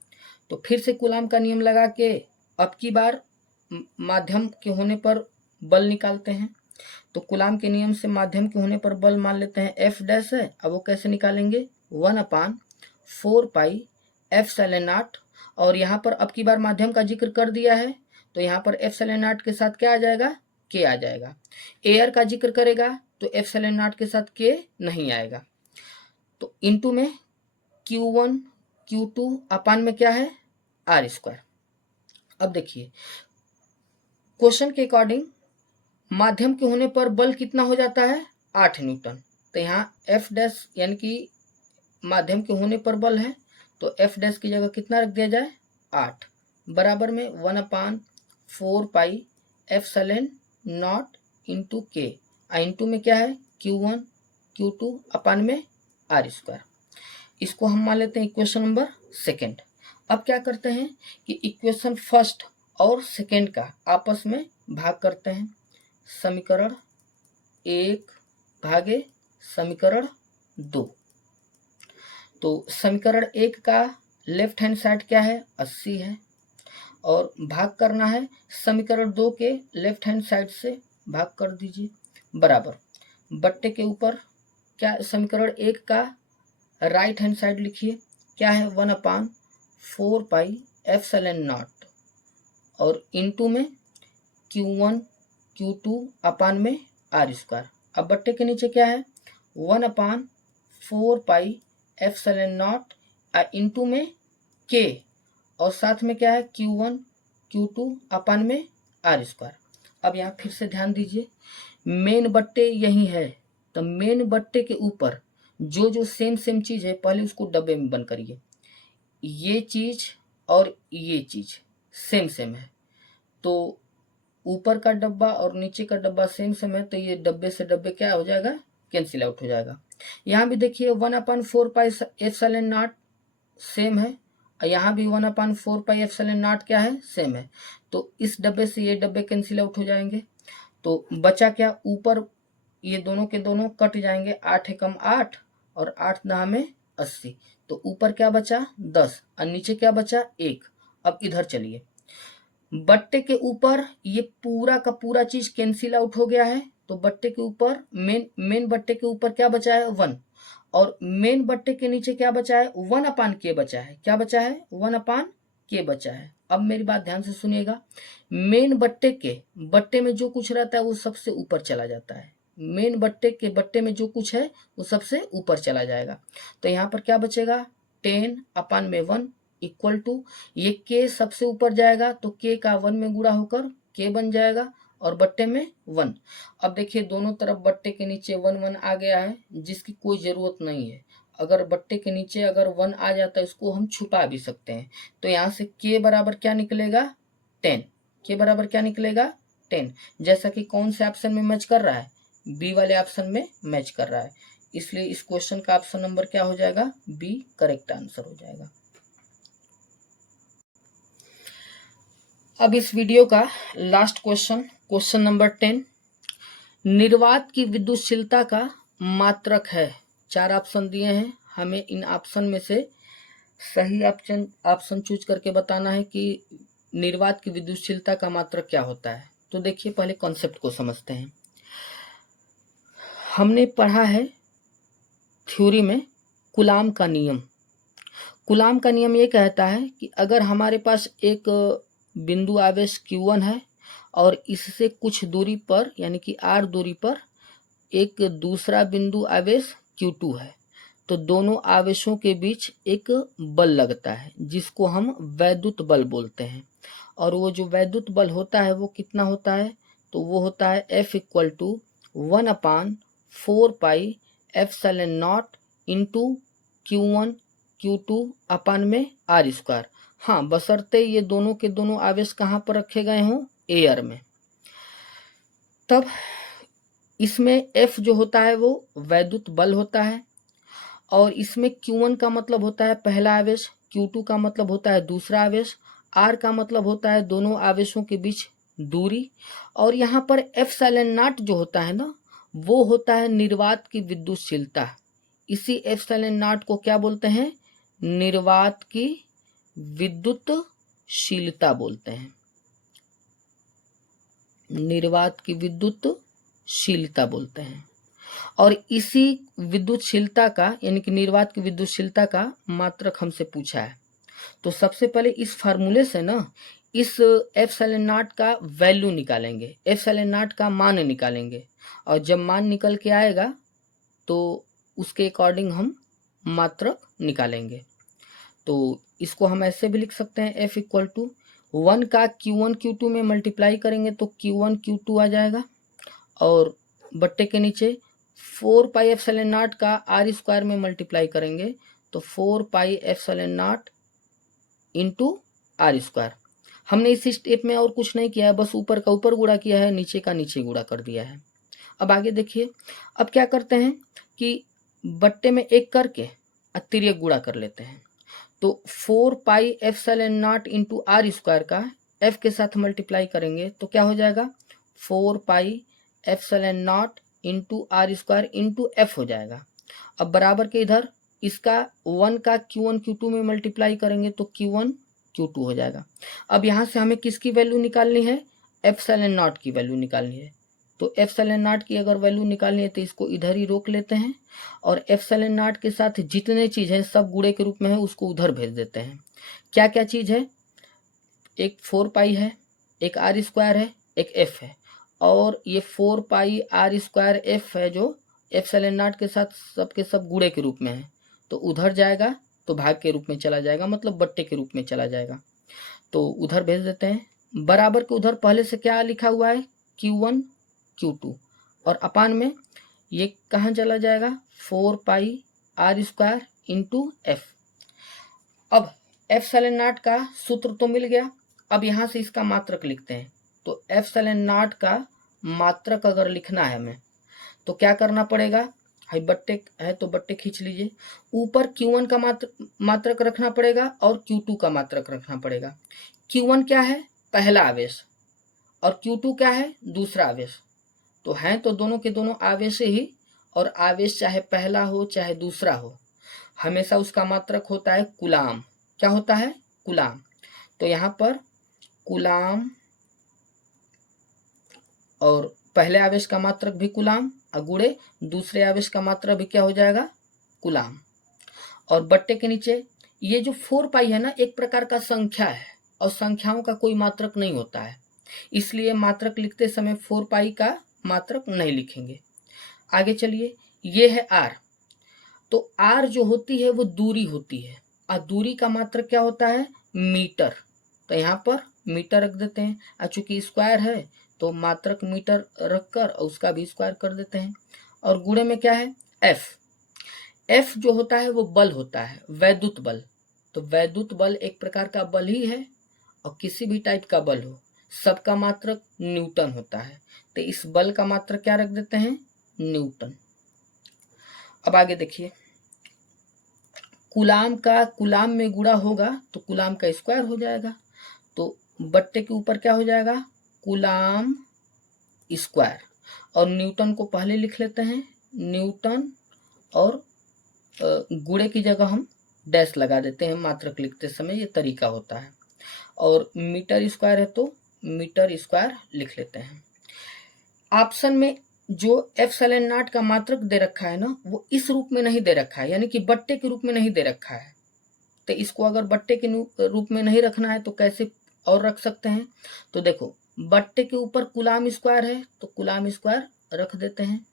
तो फिर से कूलाम का नियम लगा के अब की बार माध्यम के होने पर बल निकालते हैं। तो कूलाम के नियम से माध्यम के होने पर बल मान लेते हैं F डैश है। अब वो कैसे निकालेंगे, 1/4 पाई एप्सिलॉन नॉट, और यहाँ पर अब की बार माध्यम का जिक्र कर दिया है तो यहाँ पर एप्सिलॉन नॉट के साथ क्या आ जाएगा, K आ जाएगा। एयर का जिक्र करेगा तो एप्सिलॉन नॉट के साथ K नहीं आएगा। तो इनटू में Q1 Q2 अपान में क्या है, R स्क्वायर। अब देखिए क्वेश्चन के अकॉर्डिंग माध्यम के होने पर बल कितना हो जाता है, 8 न्यूटन। तो यहाँ F डैश यानी कि माध्यम के होने पर बल है, तो F डैश की जगह कितना रख दिया जाए, 8 बराबर में 1/4 pi epsilon not into K। Into में क्या है, Q1 Q2 अपान में R स्क्वायर। इसको हम मान लेते हैं इक्वेशन नंबर सेकेंड। अब क्या करते हैं कि इक्वेशन फर्स्ट और सेकेंड का आपस में भाग करते हैं। समीकरण 1 भागे समीकरण 2। तो समीकरण 1 का लेफ्ट हैंड साइड क्या है, 80 है, और भाग करना है समीकरण 2 के लेफ्ट हैंड साइड से, भाग कर दीजिए बराबर। बट्टे के ऊपर क्या, समीकरण 1 का राइट हैंड साइड लिखिए क्या है, 1/4 पाई एप्सिलॉन नॉट और इनटू में Q1 Q2 अपान में R स्क्वायर। अब बट्टे के नीचे क्या है 1/4 पाई एप्सिलॉन नॉट इनटू में K और साथ में क्या है Q1 Q2 अपान में R स्क्वायर। अब यहाँ फिर से ध्यान दीजिए, मेन बट्टे यही है, तो मेन बट्टे के ऊपर जो जो सेम चीज है पहले उसको डब्बे में बंद करिए। ये चीज और ये चीज सेम है, तो ऊपर का डब्बा और नीचे का डब्बा सेम है, तो ये डब्बे से डब्बे क्या हो जाएगा, कैंसिल आउट हो जाएगा। यहाँ भी देखिए 1/4 पाई एप्सिलॉन नॉट सेम है, और यहाँ भी 1/4 पाई एप्सिलॉन नॉट क्या है, सेम है, तो इस डब्बे से ये डब्बे कैंसिल आउट हो जाएंगे। तो बचा क्या, ऊपर ये दोनों के दोनों कट जाएंगे, 8 एकम 8 और 8 दहा में 80, तो ऊपर क्या बचा 10 और नीचे क्या बचा 1। अब इधर चलिए, बट्टे के ऊपर ये पूरा का पूरा चीज कैंसिल आउट हो गया है, तो बट्टे के ऊपर मेन बट्टे के ऊपर क्या बचा है 1, और मेन बट्टे के नीचे क्या बचा है 1/k बचा है। क्या बचा है 1/k बचा है। अब मेरी बात ध्यान से सुनिएगा, मेन बट्टे में जो कुछ रहता है वो सबसे ऊपर चला जाता है, मेन बट्टे में जो कुछ है वो सबसे ऊपर चला जाएगा। तो यहाँ पर क्या बचेगा 10/1 इक्वल टू, ये k सबसे ऊपर जाएगा तो k का 1 में गुणा होकर k बन जाएगा और बट्टे में 1। अब देखिए दोनों तरफ बट्टे के नीचे 1 आ गया है, जिसकी कोई ज़रूरत नहीं है। अगर बट्टे के नीचे अगर 1 आ जाता है इसको हम छुपा भी सकते हैं। तो यहाँ से k बराबर क्या निकलेगा 10, k बराबर क्या निकलेगा 10, जैसा कि कौन से ऑप्शन में मैच कर रहा है, बी वाले ऑप्शन में मैच कर रहा है, इसलिए इस क्वेश्चन का ऑप्शन नंबर क्या हो जाएगा, बी करेक्ट आंसर हो जाएगा। अब इस वीडियो का लास्ट क्वेश्चन नंबर 10, निर्वात की विद्युतशीलता का मात्रक है। 4 ऑप्शन दिए हैं, हमें इन ऑप्शन में से सही ऑप्शन चूज करके बताना है कि निर्वात की विद्युतशीलता का मात्रक क्या होता है। तो देखिए पहले कॉन्सेप्ट को समझते हैं। हमने पढ़ा है थ्योरी में कूलाम का नियम। कूलाम का नियम ये कहता है कि अगर हमारे पास एक बिंदु आवेश Q1 है और इससे कुछ दूरी पर यानी कि r दूरी पर एक दूसरा बिंदु आवेश Q2 है, तो दोनों आवेशों के बीच एक बल लगता है जिसको हम वैद्युत बल बोलते हैं। और वो जो वैद्युत बल होता है वो कितना होता है, तो वो होता है F = 1/4 pi epsilon not into Q1 Q2 अपान में R स्क्वायर। हाँ, बशर्ते ये दोनों के दोनों आवेश कहाँ पर रखे गए हों, एयर में। तब इसमें F जो होता है वो वैद्युत बल होता है, और इसमें Q1 का मतलब होता है पहला आवेश, Q2 का मतलब होता है दूसरा आवेश, R का मतलब होता है दोनों आवेशों के बीच दूरी, और यहाँ पर एप्सिलॉन नॉट जो होता है ना वो होता है निर्वात की विद्युतशीलता। इसी एप्सिलॉन नॉट को क्या बोलते हैं, निर्वात की विद्युतशीलता बोलते हैं, निर्वात की विद्युतशीलता बोलते हैं। और इसी विद्युतशीलता का यानी कि निर्वात की विद्युतशीलता का मात्रक हमसे पूछा है। तो सबसे पहले इस फार्मूले से ना इस एप्सिलॉन नॉट का वैल्यू निकालेंगे, एप्सिलॉन नॉट का मान निकालेंगे, और जब मान निकल के आएगा तो उसके अकॉर्डिंग हम मात्रक निकालेंगे। तो इसको हम ऐसे भी लिख सकते हैं, F = 1 का Q1 Q2 में मल्टीप्लाई करेंगे तो Q1 Q2 आ जाएगा, और बट्टे के नीचे 4 पाई एप्सिलॉन नॉट का R स्क्वायर में मल्टीप्लाई करेंगे तो 4 पाई epsilon not into R square. हमने इस स्टेप में और कुछ नहीं किया है, बस ऊपर का ऊपर गुणा किया है, नीचे का नीचे गुणा कर दिया है। अब आगे देखिए, अब क्या करते हैं कि बट्टे में 1 करके तिर्यक गुणा कर लेते हैं। तो 4 पाई epsilon not into R square का F के साथ मल्टीप्लाई करेंगे तो क्या हो जाएगा, 4 पाई epsilon not into R square into F हो जाएगा। अब बराबर के इधर इसका 1 का Q1 Q2 में मल्टीप्लाई करेंगे तो Q1 Q2 हो जाएगा। अब यहाँ से हमें किसकी वैल्यू निकालनी है, एप्सिलॉन नॉट की वैल्यू निकालनी है। तो एप्सिलॉन नॉट की अगर वैल्यू निकालनी है तो इसको इधर ही रोक लेते हैं, और एप्सिलॉन नॉट के साथ जितने चीज़ है सब गुणे के रूप में है उसको उधर भेज देते हैं। क्या क्या चीज़ है, एक 4 पाई है, एक आर स्क्वायर है, एक एफ है, और ये 4 पाई आर स्क्वायर एफ है जो एप्सिलॉन नॉट के साथ सब के सब गुणे के रूप में है, तो उधर जाएगा तो भाग के रूप में चला जाएगा, मतलब बट्टे के रूप में चला जाएगा, तो उधर भेज देते हैं। बराबर के उधर पहले से क्या लिखा हुआ है, Q1 Q2, और अपान में ये कहाँ चला जाएगा, 4 पाई आर स्क्वायर इंटू एफ। अब एप्सिलॉन नॉट का सूत्र तो मिल गया, अब यहाँ से इसका मात्रक लिखते हैं। तो एप्सिलॉन नॉट का मात्रक अगर लिखना है हमें तो क्या करना पड़ेगा, भाई बट्टे है तो बट्टे खींच लीजिए, ऊपर Q1 का मात्रक रखना पड़ेगा और Q2 का मात्रक रखना पड़ेगा। Q1 क्या है, पहला आवेश, और Q2 क्या है, दूसरा आवेश। तो हैं तो दोनों के दोनों आवेश ही, और आवेश चाहे पहला हो चाहे दूसरा हो, हमेशा उसका मात्रक होता है कूलाम। क्या होता है, कूलाम। तो यहाँ पर कूलाम, और पहले आवेश का मात्रक भी कूलाम, और गुणे दूसरे आवेश का मात्रक भी क्या हो जाएगा, कूलाम। और बट्टे के नीचे ये जो 4 पाई है ना, एक प्रकार का संख्या है, और संख्याओं का कोई मात्रक नहीं होता है, इसलिए मात्रक लिखते समय 4 पाई का मात्रक नहीं लिखेंगे। आगे चलिए, ये है आर। तो आर जो होती है वो दूरी होती है, और दूरी का मात्रक क्या होता है, मीटर। तो यहाँ पर मीटर रख देते हैं, और चूंकि स्क्वायर है तो मात्रक मीटर रखकर और उसका भी स्क्वायर कर देते हैं। और गुणे में क्या है, एफ। एफ जो होता है वो बल होता है, वैद्युत बल। तो वैद्युत बल एक प्रकार का बल ही है, और किसी भी टाइप का बल हो, सबका मात्रक न्यूटन होता है, तो इस बल का मात्रक क्या रख देते हैं, न्यूटन। अब आगे देखिए, कूलाम का कूलाम में गुणा होगा तो कूलाम का स्क्वायर हो जाएगा, तो बट्टे के ऊपर क्या हो जाएगा, कूलाम स्क्वायर, और न्यूटन को पहले लिख लेते हैं, न्यूटन, और गुणे की जगह हम डैश लगा देते हैं मात्रक लिखते समय, ये तरीका होता है। और मीटर स्क्वायर है तो मीटर स्क्वायर लिख लेते हैं। ऑप्शन में जो एप्सिलॉन नॉट का मात्रक दे रखा है ना, वो इस रूप में नहीं दे रखा है, यानी कि बट्टे के रूप में नहीं दे रखा है। तो इसको अगर बट्टे के रूप में नहीं रखना है तो कैसे और रख सकते हैं, तो देखो बट्टे के ऊपर कूलाम स्क्वायर है तो कूलाम स्क्वायर रख देते हैं,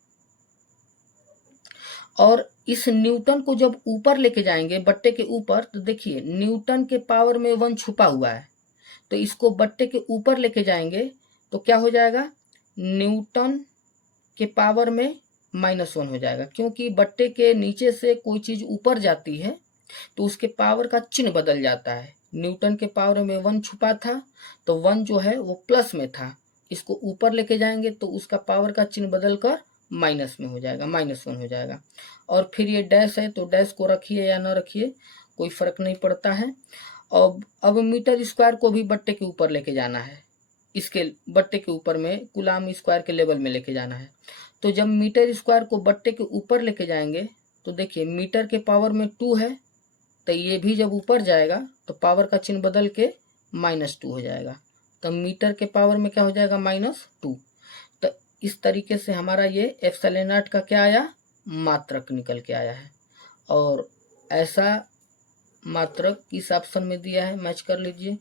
और इस न्यूटन को जब ऊपर लेके जाएंगे बट्टे के ऊपर, तो देखिए न्यूटन के पावर में 1 छुपा हुआ है, तो इसको बट्टे के ऊपर लेके जाएंगे तो क्या हो जाएगा, न्यूटन के पावर में -1 हो जाएगा, क्योंकि बट्टे के नीचे से कोई चीज ऊपर जाती है तो उसके पावर का चिन्ह बदल जाता है। न्यूटन के पावर में 1 छुपा था तो 1 जो है वो प्लस में था, इसको ऊपर लेके जाएंगे तो उसका पावर का चिन्ह बदल कर माइनस में हो जाएगा, -1 हो जाएगा। और फिर ये डैश है तो डैश को रखिए या ना रखिए कोई फर्क नहीं पड़ता है। अब मीटर स्क्वायर को भी बट्टे के ऊपर लेके जाना है, इसके बट्टे के ऊपर में कूलाम स्क्वायर के लेवल में लेके जाना है। तो जब मीटर स्क्वायर को बट्टे के ऊपर लेके जाएंगे तो देखिए मीटर के पावर में 2 है, तो ये भी जब ऊपर जाएगा तो पावर का चिन्ह बदल के -2 हो जाएगा, तो मीटर के पावर में क्या हो जाएगा, -2। तो इस तरीके से हमारा ये एप्सिलॉन नॉट का क्या आया, मात्रक निकल के आया है। और ऐसा मात्रक किस ऑप्शन में दिया है, मैच कर लीजिए।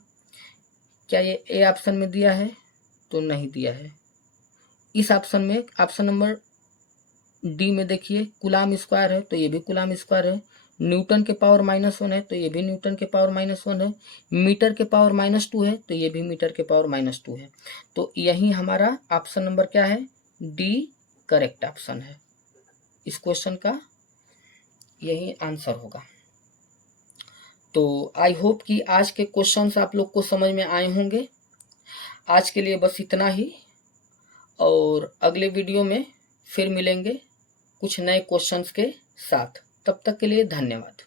क्या ये ए ऑप्शन में दिया है, तो नहीं दिया है। इस ऑप्शन में ऑप्शन नंबर डी में देखिए कूलाम स्क्वायर है तो ये भी कूलाम स्क्वायर है, न्यूटन के पावर -1 है तो ये भी न्यूटन के पावर -1 है, मीटर के पावर -2 है तो ये भी मीटर के पावर -2 है। तो यही हमारा ऑप्शन नंबर क्या है, डी करेक्ट ऑप्शन है। इस क्वेश्चन का यही आंसर होगा। तो आई होप कि आज के क्वेश्चंस आप लोग को समझ में आए होंगे। आज के लिए बस इतना ही, और अगले वीडियो में फिर मिलेंगे कुछ नए क्वेश्चंस के साथ। तब तक के लिए धन्यवाद।